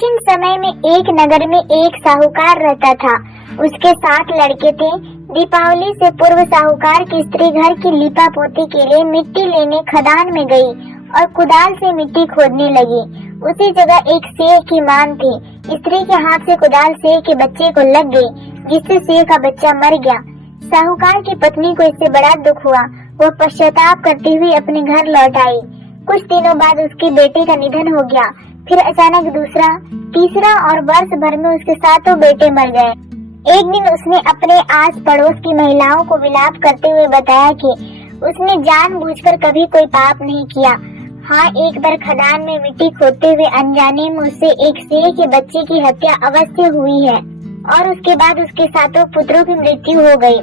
प्राचीन समय में एक नगर में एक साहूकार रहता था। उसके 7 लड़के थे। दीपावली से पूर्व साहूकार की स्त्री घर की लीपा पोती के लिए मिट्टी लेने खदान में गई और कुदाल से मिट्टी खोदने लगी। उसी जगह एक शेर की मांग थी। स्त्री के हाथ से कुदाल शेर के बच्चे को लग गई, जिससे शेर का बच्चा मर गया। साहूकार की पत्नी को इससे बड़ा दुख हुआ। वो पश्चाताप करती हुई अपने घर लौट आई। कुछ दिनों बाद उसके बेटे का निधन हो गया। फिर अचानक दूसरा, तीसरा और वर्ष भर में उसके 7 बेटे मर गए। एक दिन उसने अपने आस पड़ोस की महिलाओं को विलाप करते हुए बताया कि उसने जानबूझकर कभी कोई पाप नहीं किया। हाँ, एक बार खदान में मिट्टी खोदते हुए अनजाने में उससे एक शेर के बच्चे की हत्या अवश्य हुई है और उसके बाद उसके 7 पुत्रों की मृत्यु हो गई।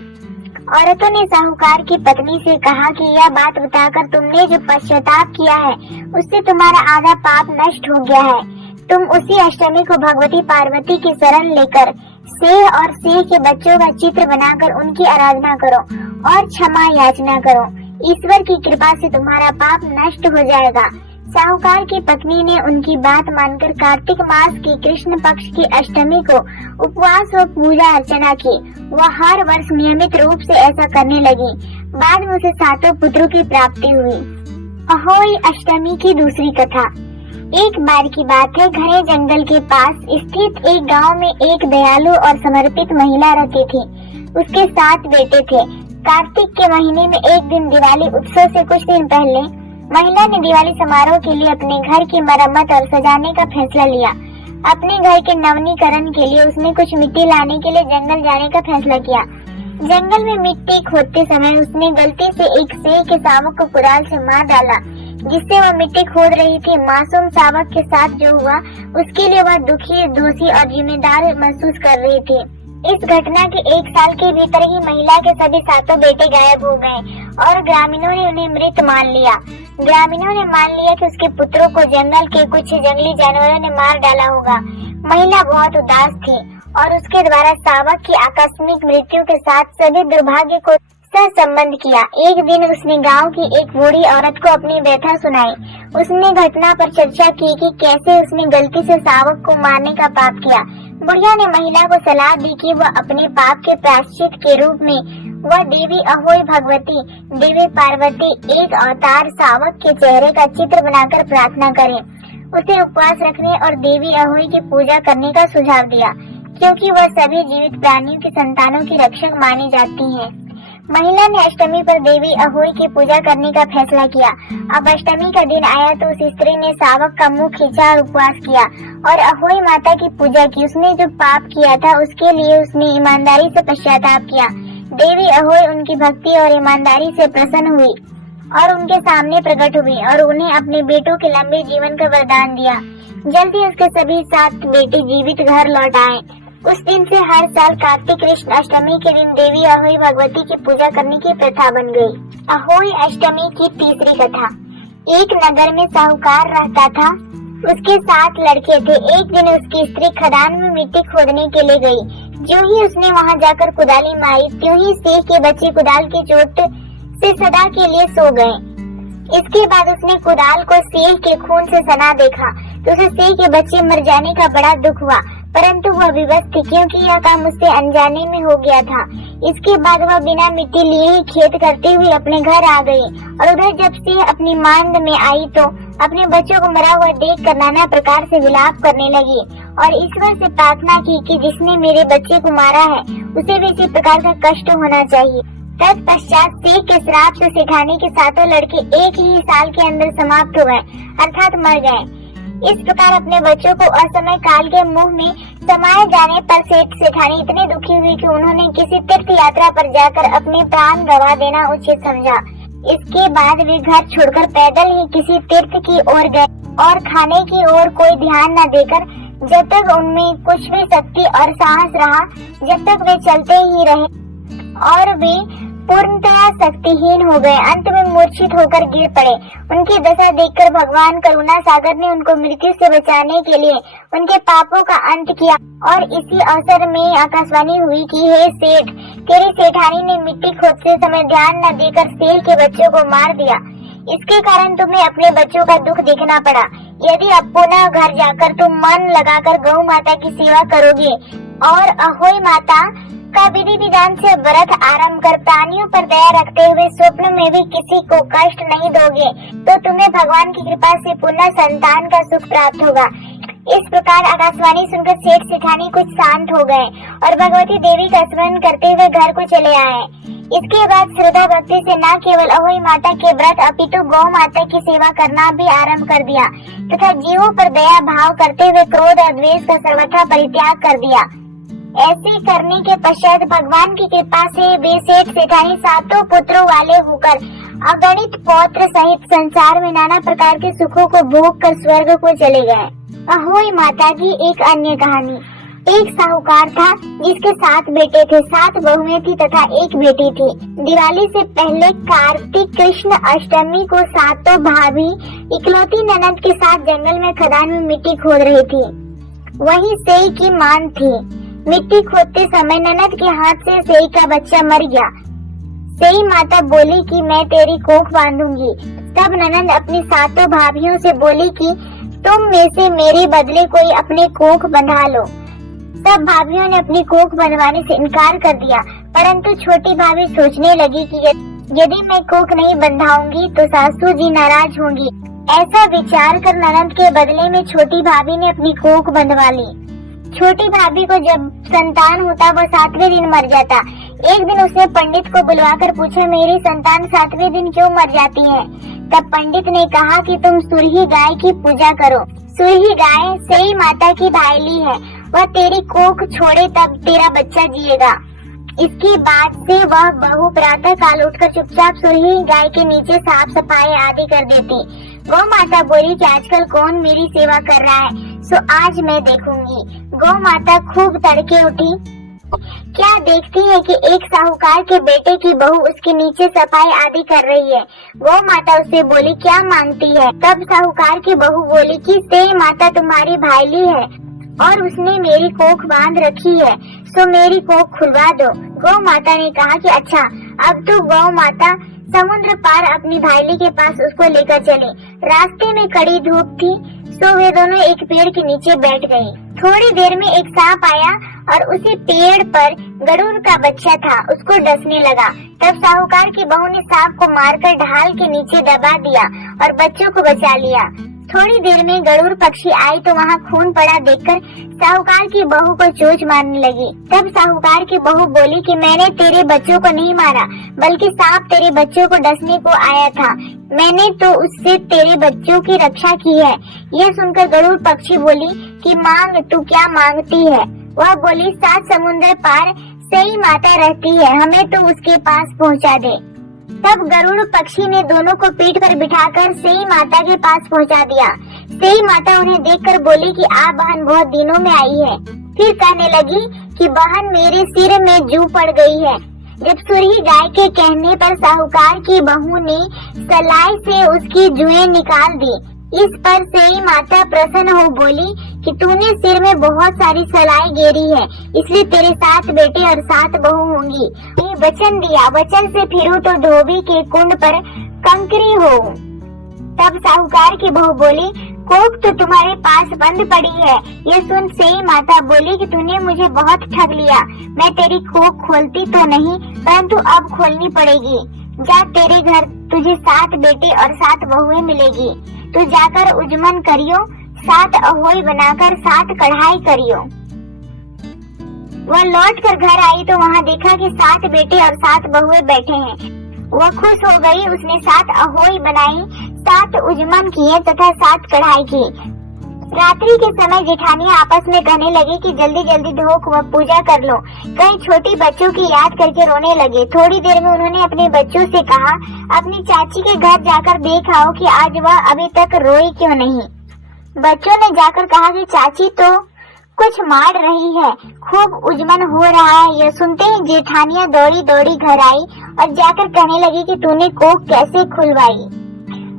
औरतों ने साहूकार की पत्नी से कहा कि यह बात बताकर तुमने जो पश्चाताप किया है उससे तुम्हारा आधा पाप नष्ट हो गया है। तुम उसी अष्टमी को भगवती पार्वती की शरण लेकर शेर और शेर के बच्चों का चित्र बनाकर उनकी आराधना करो और क्षमा याचना करो। ईश्वर की कृपा से तुम्हारा पाप नष्ट हो जाएगा। साहूकार की पत्नी ने उनकी बात मानकर कार्तिक मास की कृष्ण पक्ष की अष्टमी को उपवास व पूजा अर्चना की। वह हर वर्ष नियमित रूप से ऐसा करने लगी। बाद में उसे 7 पुत्रों की प्राप्ति हुई। अहोई अष्टमी की दूसरी कथा। एक बार की बात है, घने जंगल के पास स्थित एक गांव में एक दयालु और समर्पित महिला रहती थी। उसके 7 बेटे थे। कार्तिक के महीने में एक दिन दिवाली उत्सव से कुछ दिन पहले महिला ने दिवाली समारोह के लिए अपने घर की मरम्मत और सजाने का फैसला लिया। अपने घर के नवीनीकरण के लिए उसने कुछ मिट्टी लाने के लिए जंगल जाने का फैसला किया। जंगल में मिट्टी खोदते समय उसने गलती से एक शेर के शावक को कुदाल से मार डाला, जिससे वह मिट्टी खोद रही थी। मासूम शावक के साथ जो हुआ उसके लिए वह दुखी, दोषी और जिम्मेदार महसूस कर रही थी। इस घटना के 1 साल के भीतर ही महिला के सभी 7 बेटे गायब हो गए और ग्रामीणों ने उन्हें मृत मान लिया। ग्रामीणों ने मान लिया कि उसके पुत्रों को जंगल के कुछ जंगली जानवरों ने मार डाला होगा। महिला बहुत उदास थी और उसके द्वारा शावक की आकस्मिक मृत्यु के साथ सभी दुर्भाग्य को सहसंबंध किया। एक दिन उसने गांव की एक बूढ़ी औरत को अपनी व्यथा सुनाई। उसने घटना पर चर्चा की कि कैसे उसने गलती से शावक को मारने का पाप किया। बुढ़िया ने महिला को सलाह दी कि वह अपने पाप के प्रायश्चित के रूप में वह देवी अहोई भगवती, देवी पार्वती एक अवतार शावक के चेहरे का चित्र बनाकर प्रार्थना करे। उसे उपवास रखने और देवी अहोई की पूजा करने का सुझाव दिया, क्योंकि वह सभी जीवित प्राणियों की संतानों की रक्षक मानी जाती है। महिला ने अष्टमी पर देवी अहोई की पूजा करने का फैसला किया। अब अष्टमी का दिन आया तो उस स्त्री ने शावक का मुंह खींचा और उपवास किया और अहोई माता की पूजा की। उसने जो पाप किया था उसके लिए उसने ईमानदारी से पश्चाताप किया। देवी अहोई उनकी भक्ति और ईमानदारी से प्रसन्न हुई और उनके सामने प्रकट हुई और उन्हें अपने बेटों के लंबे जीवन का वरदान दिया। जल्दी उसके सभी 7 बेटे जीवित घर लौट आए। उस दिन से हर साल कार्तिक कृष्ण अष्टमी के दिन देवी अहोई भगवती की पूजा करने की प्रथा बन गई। अहोई अष्टमी की तीसरी कथा। एक नगर में साहूकार रहता था। उसके 7 लड़के थे। एक दिन उसकी स्त्री खदान में मिट्टी खोदने के लिए गई। जो ही उसने वहां जाकर कुदाली मारी, त्यों ही शेर के बच्चे कुदाल की चोट से सदा के लिए सो गए। इसके बाद उसने कुदाल को शेर के खून से सना देखा तो उसे शेर के बच्चे मर जाने का बड़ा दुख हुआ, परंतु वह विवश थी क्योंकि यह काम उससे अनजाने में हो गया था। इसके बाद वह बिना मिट्टी लिए ही खेत करते हुए अपने घर आ गई और उधर जब से अपनी मांद में आई तो अपने बच्चों को मरा हुआ देख कर नाना प्रकार से विलाप करने लगी और ईश्वर से प्रार्थना की कि जिसने मेरे बच्चे को मारा है उसे भी इसी प्रकार का कष्ट होना चाहिए। तत्पश्चात शेर के श्राप से सिखाने के 7 लड़के एक ही साल के अंदर समाप्त हो गए, अर्थात मर गए। इस प्रकार अपने बच्चों को असमय काल के मुंह में समाये जाने पर सेठानी इतने दुखी हुई कि उन्होंने किसी तीर्थ यात्रा पर जाकर अपने प्राण गवा देना उचित समझा। इसके बाद वे घर छोड़कर पैदल ही किसी तीर्थ की ओर गए और खाने की ओर कोई ध्यान न देकर जब तक उनमें कुछ भी शक्ति और साहस रहा, जब तक वे चलते ही रहे और वे पूर्णतया शक्तिहीन हो गए। अंत में मूर्छित होकर गिर पड़े। उनकी दशा देखकर भगवान करुणा सागर ने उनको मृत्यु से बचाने के लिए उनके पापों का अंत किया और इसी अवसर में आकाशवाणी हुई कि हे सेठ, तेरी सेठानी ने मिट्टी खोदते समय ध्यान न देकर शेर के बच्चों को मार दिया। इसके कारण तुम्हें अपने बच्चों का दुख देखना पड़ा। यदि अब पुनः घर जाकर तुम मन लगाकर गौ माता की सेवा करोगे और अहोई माता का विधि विधान से व्रत आरंभ कर प्राणियों पर दया रखते हुए स्वप्न में भी किसी को कष्ट नहीं दोगे तो तुम्हें भगवान की कृपा से पुनः संतान का सुख प्राप्त होगा। इस प्रकार आकाशवाणी सुनकर सेठ सेठानी कुछ शांत हो गए और भगवती देवी का स्मरण करते हुए घर को चले आए। इसके बाद श्रद्धा भक्ति से न केवल अहोई माता के व्रत अपितु गौ माता की सेवा करना भी आरंभ कर दिया तथा जीवों पर दया भाव करते हुए क्रोध और द्वेष का सर्वथा परित्याग कर दिया। ऐसे करने के पश्चात भगवान की कृपा से वे सेठ सेठानी 7 पुत्रों वाले होकर अगणित पौत्र सहित संसार में नाना प्रकार के सुखों को भोग कर स्वर्ग को चले गए। अहोई माता की एक अन्य कहानी। एक साहूकार था जिसके 7 बेटे थे, 7 बहुएं थी तथा 1 बेटी थी। दिवाली से पहले कार्तिक कृष्ण अष्टमी को 7 भाभी इकलौती ननद के साथ जंगल में खदान में मिट्टी खोद रही थी। वही सेई की मान थी। मिट्टी खोदते समय ननद के हाथ से सेई का बच्चा मर गया। सेई माता बोली कि मैं तेरी कोख बांधूंगी। तब ननद अपनी 7 भाभियों से बोली कि तुम में से मेरे बदले कोई अपने कोख बंधा लो। सब भाभियों ने अपनी कोख बंधवाने से इनकार कर दिया, परंतु छोटी भाभी सोचने लगी कि यदि मैं कोख नहीं बंधाऊंगी तो सासू जी नाराज होंगी। ऐसा विचार कर ननद के बदले में छोटी भाभी ने अपनी कोख बंधवा ली। छोटी भाभी को जब संतान होता वह 7वें दिन मर जाता। एक दिन उसने पंडित को बुलवाकर पूछा, मेरी संतान 7वें दिन क्यों मर जाती है? तब पंडित ने कहा कि तुम सुरही गाय की पूजा करो। सुरही गाय सेई माता की भाईली है, वह तेरी कोख छोड़े तब तेरा बच्चा जिएगा। इसके बाद से वह बहू प्रातः काल उठकर चुपचाप सुरही गाय के नीचे साफ सफाई आदि कर देती। गौ माता बोली कि आजकल कौन मेरी सेवा कर रहा है, सो आज मैं देखूंगी। गौ माता खूब तड़के उठी। क्या देखती है कि एक साहूकार के बेटे की बहू उसके नीचे सफाई आदि कर रही है। गौ माता उससे बोली, क्या मांगती है? तब साहूकार की बहू बोली कि सेई माता तुम्हारी भाईली है और उसने मेरी कोख बांध रखी है, सो मेरी कोख खुलवा दो। गौ माता ने कहा कि अच्छा, अब तो गौ माता समुद्र पार अपनी भाईली के पास उसको लेकर चले। रास्ते में कड़ी धूप थी, सो वे दोनों एक पेड़ के नीचे बैठ गए। थोड़ी देर में एक सांप आया और उसी पेड़ पर गरुड़ का बच्चा था, उसको डसने लगा। तब साहूकार की बहू ने सांप को मारकर ढाल के नीचे दबा दिया और बच्चों को बचा लिया। थोड़ी देर में गरुड़ पक्षी आई तो वहाँ खून पड़ा देखकर साहूकार की बहू को चोट मारने लगी। तब साहूकार की बहू बोली कि मैंने तेरे बच्चों को नहीं मारा, बल्कि सांप तेरे बच्चों को डसने को आया था। मैंने तो उससे तेरे बच्चों की रक्षा की है। यह सुनकर गरुड़ पक्षी बोली कि मांग, तू क्या मांगती है? वह बोली, 7 समुद्र पार सेई माता रहती है, हमें तो उसके पास पहुँचा दे। तब गरुड़ पक्षी ने दोनों को पीठ पर बिठाकर सेई माता के पास पहुंचा दिया। सेई माता उन्हें देखकर बोली कि आप बहन बहुत दिनों में आई है। फिर कहने लगी कि बहन मेरे सिर में जू पड़ गई है। जब सुरही गाय के कहने पर साहूकार की बहू ने सलाई से उसकी जुएं निकाल दी। इस पर सेई माता प्रसन्न हो बोली कि तूने सिर में बहुत सारी सलाई गेरी है, इसलिए तेरे 7 बेटे और 7 बहू होंगी। ये वचन दिया, वचन से फिरो तो धोबी के कुंड पर कंकरी हो। तब साहूकार की बहू बोली, कोख तो तुम्हारे पास बंद पड़ी है। यह सुन सेई माता बोली कि तूने मुझे बहुत ठग लिया। मैं तेरी कोख खोलती तो नहीं, परंतु अब खोलनी पड़ेगी। जा, तेरे घर तुझे 7 बेटे और 7 बहुएं मिलेगी। तू जाकर उजमन करियो, 7 अहोई बनाकर 7 कढ़ाई करियो। वह लौट कर घर आई तो वहाँ देखा कि 7 बेटे और 7 बहुएं बैठे हैं। वह खुश हो गई। उसने 7 अहोई बनाई, 7 उजमन किए तथा 7 कढ़ाई की। रात्रि के समय जेठानियां आपस में कहने लगी कि जल्दी जल्दी धोख व पूजा कर लो। कई छोटी बच्चों की याद करके रोने लगे। थोड़ी देर में उन्होंने अपने बच्चों से कहा, अपनी चाची के घर जाकर देख आओ कि आज वह अभी तक रोई क्यों नहीं। बच्चों ने जाकर कहा कि चाची तो कुछ मार रही है, खूब उजमन हो रहा है। यह सुनते ही जेठानियां दौड़ी दौड़ी घर आई और जाकर कहने लगी कि तूने कोख कैसे खुलवाई।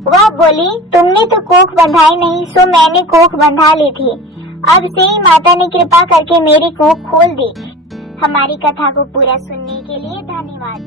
वह बोली, तुमने तो कोख बंधाई नहीं, सो मैंने कोख बंधा ली थी। अब सेई माता ने कृपा करके मेरी कोख खोल दी। हमारी कथा को पूरा सुनने के लिए धन्यवाद।